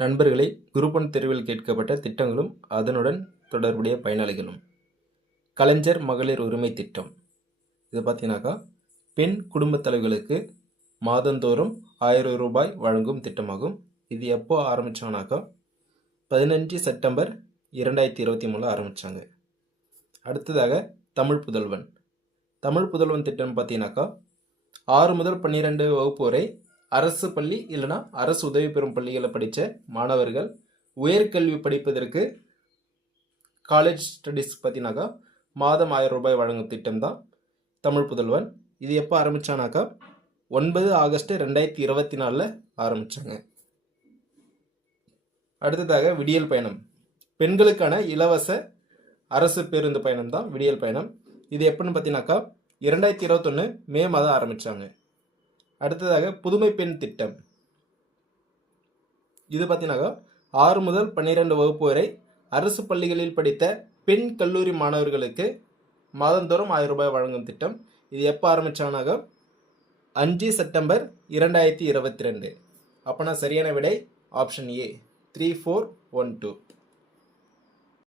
நண்பர்களே, குரூப் 1 தேர்வில் கேட்கப்பட்ட திட்டங்களும் அதனுடன் தொடர்புடைய பயனாளிகளும். கலைஞர் மகளிர் உரிமை திட்டம். இது பார்த்தீங்கன்னாக்கா பெண் குடும்பத் தலைவர்களுக்கு மாதந்தோறும் 1000 ரூபாய் வழங்கும் திட்டமாகும். இது எப்போ ஆரம்பித்தாங்கனாக்கா 15 செப்டம்பர் 2023 ஆரம்பித்தாங்க. அடுத்ததாக தமிழ் புதல்வன். தமிழ் புதல்வன் திட்டம் பார்த்தீங்கன்னாக்கா 6 முதல் 12 வகுப்பு வரை அரசு பள்ளி இல்லைனா அரசு உதவி பெறும் பள்ளிகளில் படித்த மாணவர்கள் உயர்கல்வி படிப்பதற்கு காலேஜ் ஸ்டடீஸ் பார்த்தீங்கன்னாக்கா மாதம் 1000 ரூபாய் வழங்கும் திட்டம் தான் தமிழ் புதல்வன். இது எப்போ ஆரம்பித்தானாக்கா 9 ஆகஸ்ட் 2024 ஆரம்பித்தாங்க. அடுத்ததாக விடியல் பயணம். பெண்களுக்கான இலவச அரசு பேருந்து பயணம் தான் விடியல் பயணம். இது எப்போன்னு பார்த்தீங்கன்னாக்கா 2021 மே மாதம் ஆரம்பித்தாங்க. அடுத்ததாக புதுமை பெண் திட்டம். இது பார்த்தீங்கன்னாக்கா 6 முதல் 12 வகுப்பு வரை அரசு பள்ளிகளில் படித்த பெண் கல்லூரி மாணவர்களுக்கு மாதந்தோறும் 1000 ரூபாய் வழங்கும் திட்டம். இது எப்போ ஆரம்பித்தாங்கனாக்கா 5 செப்டம்பர் 2022. அப்போனா சரியான விடை ஆப்ஷன் ஏ 3412.